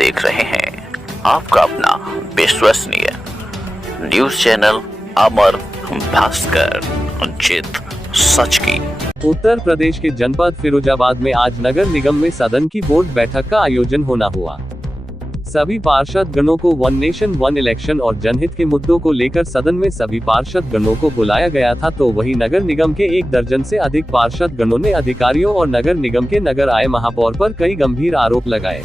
देख रहे हैं आपका अपना विश्वसनीय न्यूज चैनल अमर भास्कर, जित सच की। उत्तर प्रदेश के जनपद फिरोजाबाद में आज नगर निगम में सदन की बोर्ड बैठक का आयोजन होना हुआ। सभी पार्षद गणों को वन नेशन वन इलेक्शन और जनहित के मुद्दों को लेकर सदन में सभी पार्षद गणों को बुलाया गया था, तो वहीं नगर निगम के 1 दर्जन से अधिक पार्षद गणों ने अधिकारियों और नगर निगम के नगर आय महापौर पर कई गंभीर आरोप लगाए।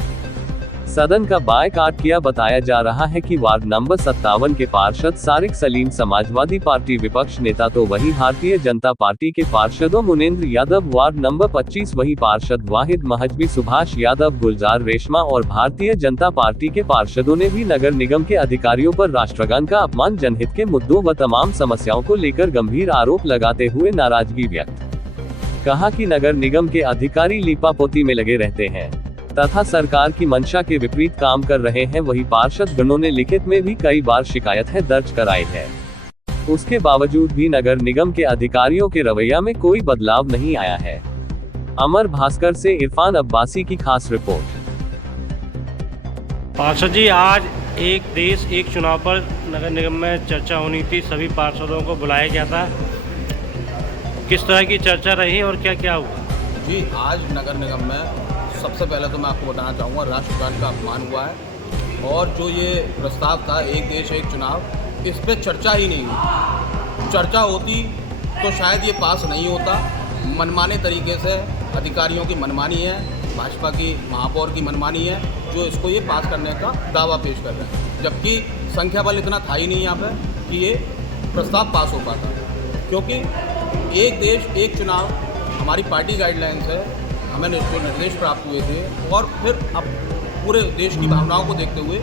सदन का बायकॉट किया। बताया जा रहा है कि वार्ड नंबर 57 के पार्षद सारिक सलीम समाजवादी पार्टी विपक्ष नेता, तो वहीं भारतीय जनता पार्टी के पार्षदों मुनेंद्र यादव, वार्ड नंबर 25 वही पार्षद वाहिद महजबी, सुभाष यादव, गुलजार रेशमा और भारतीय जनता पार्टी के पार्षदों ने भी नगर निगम के अधिकारियों पर राष्ट्रगान का अपमान, जनहित के मुद्दों व तमाम समस्याओं को लेकर गंभीर आरोप लगाते हुए नाराजगी व्यक्त। कहा कि नगर निगम के अधिकारी लीपापोती में लगे रहते हैं तथा सरकार की मंशा के विपरीत काम कर रहे हैं। वही पार्षद गणों ने लिखित में भी कई बार शिकायतें दर्ज कराई है, उसके बावजूद भी नगर निगम के अधिकारियों के रवैया में कोई बदलाव नहीं आया है। अमर भास्कर से इरफान अब्बासी की खास रिपोर्ट। पार्षद जी, आज एक देश एक चुनाव पर नगर निगम में चर्चा होनी थी, सभी पार्षदों को बुलाया गया था। किस तरह की चर्चा रही और क्या क्या हुआ? जी, आज नगर निगम में सबसे पहले तो मैं आपको बताना चाहूँगा, राष्ट्रगान का अपमान हुआ है और जो ये प्रस्ताव था एक देश एक चुनाव, इस पे चर्चा ही नहीं हुई। चर्चा होती तो शायद ये पास नहीं होता। मनमाने तरीके से अधिकारियों की मनमानी है, भाजपा की महापौर की मनमानी है, जो इसको ये पास करने का दावा पेश कर रहे हैं, जबकि संख्या बल इतना था ही नहीं यहाँ पर कि ये प्रस्ताव पास हो पाता। क्योंकि एक देश एक चुनाव हमारी पार्टी गाइडलाइंस है, हमें जो निर्देश प्राप्त हुए थे, और फिर अब पूरे देश की भावनाओं को देखते हुए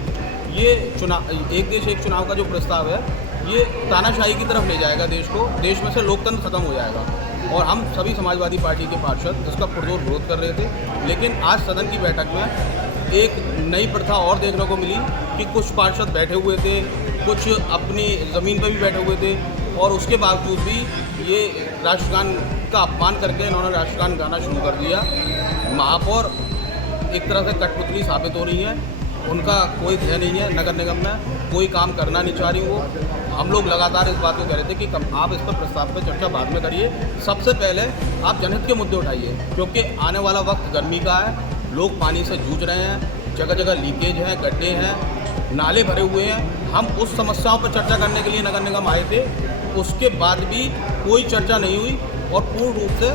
ये चुनाव, एक देश एक चुनाव का जो प्रस्ताव है, ये तानाशाही की तरफ ले जाएगा देश को। देश में से लोकतंत्र खत्म हो जाएगा। और हम सभी समाजवादी पार्टी के पार्षद इसका पुरजोर विरोध कर रहे थे। लेकिन आज सदन की बैठक में एक नई प्रथा और देखने को मिली कि कुछ पार्षद बैठे हुए थे, कुछ अपनी ज़मीन पर भी बैठे हुए थे, और उसके बावजूद भी ये राष्ट्रगान का अपमान करके इन्होंने राष्ट्रगान गाना शुरू कर दिया। महापौर एक तरह से कठपुतली साबित हो रही है, उनका कोई ध्येय नहीं है, नगर निगम में कोई काम करना नहीं चाह रही वो। हम लोग लगातार इस बात को कह रहे थे कि आप इस पर प्रस्ताव पर चर्चा बाद में करिए, सबसे पहले आप जनहित के मुद्दे उठाइए, क्योंकि आने वाला वक्त गर्मी का है, लोग पानी से जूझ रहे हैं, जगह जगह लीकेज है, गड्ढे हैं, नाले भरे हुए हैं। हम उस समस्याओं पर चर्चा करने के लिए नगर निगम आए थे, उसके बाद भी कोई चर्चा नहीं हुई और पूर्ण रूप से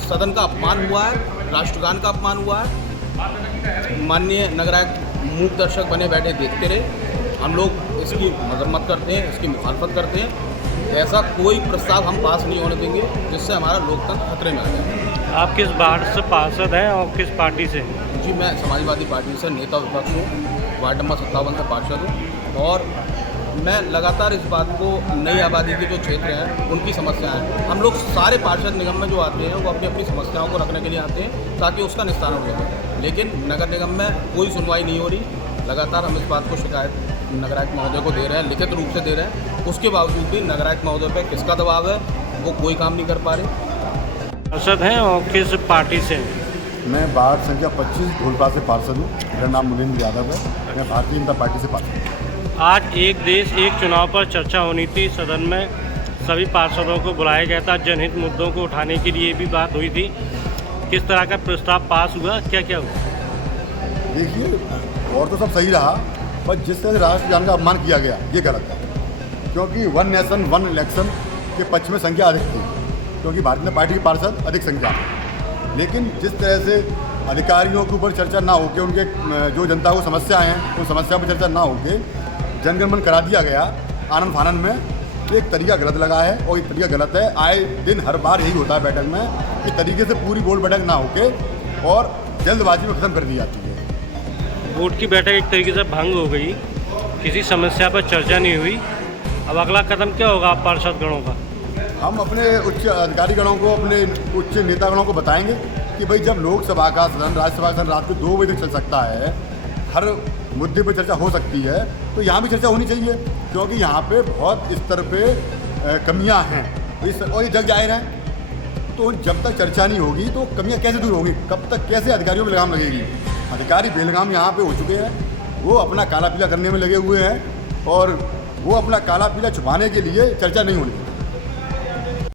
सदन का अपमान हुआ है, राष्ट्रगान का अपमान हुआ है। माननीय नगरायुक्त मूक दर्शक बने बैठे देखते रहे। हम लोग इसकी मजम्मत करते हैं, इसकी मुखालफत करते हैं। ऐसा कोई प्रस्ताव हम पास नहीं होने देंगे जिससे हमारा लोकतंत्र खतरे में आ जाए। आप किस वार्ड से पार्षद हैं और किस पार्टी से? जी, मैं समाजवादी पार्टी से नेता विपक्ष हूँ, वार्ड नंबर 57 से पार्षद हूँ, और मैं लगातार इस बात को, नई आबादी के जो क्षेत्र हैं उनकी समस्याएं हैं, हम लोग सारे पार्षद निगम में जो आते हैं वो अपनी अपनी समस्याओं को रखने के लिए आते हैं ताकि उसका निस्तारण हो जाए। लेकिन नगर निगम में कोई सुनवाई नहीं हो रही। लगातार हम इस बात को शिकायत नगरायुक्त महोदय को दे रहे हैं, लिखित रूप से दे रहे हैं, उसके बावजूद भी नगरायुक्त महोदय पर किसका दबाव है, वो कोई काम नहीं कर पा रहे। पार्षद हैं और किस पार्टी से? मैं वार्ड संख्या 25 ढोलपा से पार्षद हूँ। मेरा नाम मुनेंद्र यादव है, मैं भारतीय जनता पार्टी से पार्षद हूँ। आज एक देश एक चुनाव पर चर्चा होनी थी, सदन में सभी पार्षदों को बुलाया गया था, जनहित मुद्दों को उठाने के लिए भी बात हुई थी। किस तरह का प्रस्ताव पास हुआ, क्या क्या हुआ? देखिए, और तो सब सही रहा, पर जिस तरह से राष्ट्रगान का अपमान किया गया ये गलत है। क्योंकि वन नेशन वन इलेक्शन के पक्ष में संख्या अधिक थी, क्योंकि भारतीय जनता पार्टी के पार्षद अधिक संख्या में। लेकिन जिस तरह से अधिकारियों के ऊपर चर्चा ना होकर, उनके जो जनता को समस्याएं हैं उन समस्या पर चर्चा ना होकर जनगण मन करा दिया गया आनंद फानन में, एक तरीका गलत लगा है और एक तरीका गलत है। आए दिन हर बार यही होता है बैठक में कि तरीके से पूरी बोर्ड बैठक ना होके और जल्दबाजी में ख़त्म कर दी जाती है। बोर्ड की बैठक एक तरीके से भंग हो गई, किसी समस्या पर चर्चा नहीं हुई। अब अगला कदम क्या होगा आप पार्षद गणों का? हम अपने उच्च अधिकारी गणों को, अपने उच्च नेता गणों को बताएंगे कि भाई जब लोकसभा का सदन, राज्यसभा का सदन रात को 2 बजे तक चल सकता है, हर मुद्दे पर चर्चा हो सकती है, तो यहाँ भी चर्चा होनी चाहिए, क्योंकि यहाँ पे बहुत स्तर पे कमियाँ हैं और ये जग जाहिर है। तो जब तक चर्चा नहीं होगी तो कमियाँ कैसे दूर होंगी, कब तक, कैसे अधिकारियों पर लगाम लगेगी। अधिकारी बेलगाम यहाँ पे हो चुके हैं, वो अपना काला पीला करने में लगे हुए हैं और वो अपना काला पीला छुपाने के लिए चर्चा नहीं होनी चाहिए।